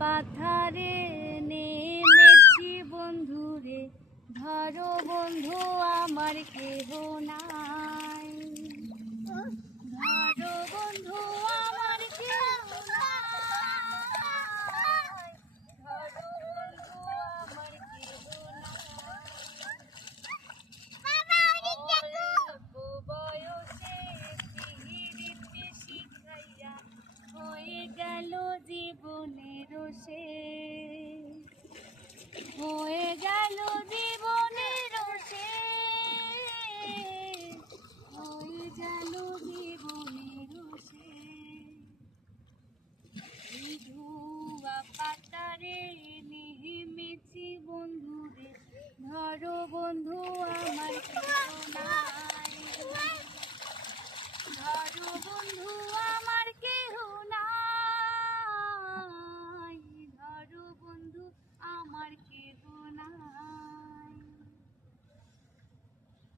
পাথারে নেমেছি বন্ধুরে, ধরো বন্ধু আমার কেহ নাই। ধরো বন্ধু আমার কেহ নাই, ধরো বন্ধু আমার কেহ নাই। অল্প বয়সে পিরিতি শিখাইয়া হয়ে গেল জীবনের শেষ, হয়ে গেল জীবনের শেষ, হয়ে গেল জীবনের শেষ। ধুয়া পাতারে নেমেছি বন্ধুরে, ধরো বন্ধু আমার কেহ নাই। ধরো বন্ধু আমার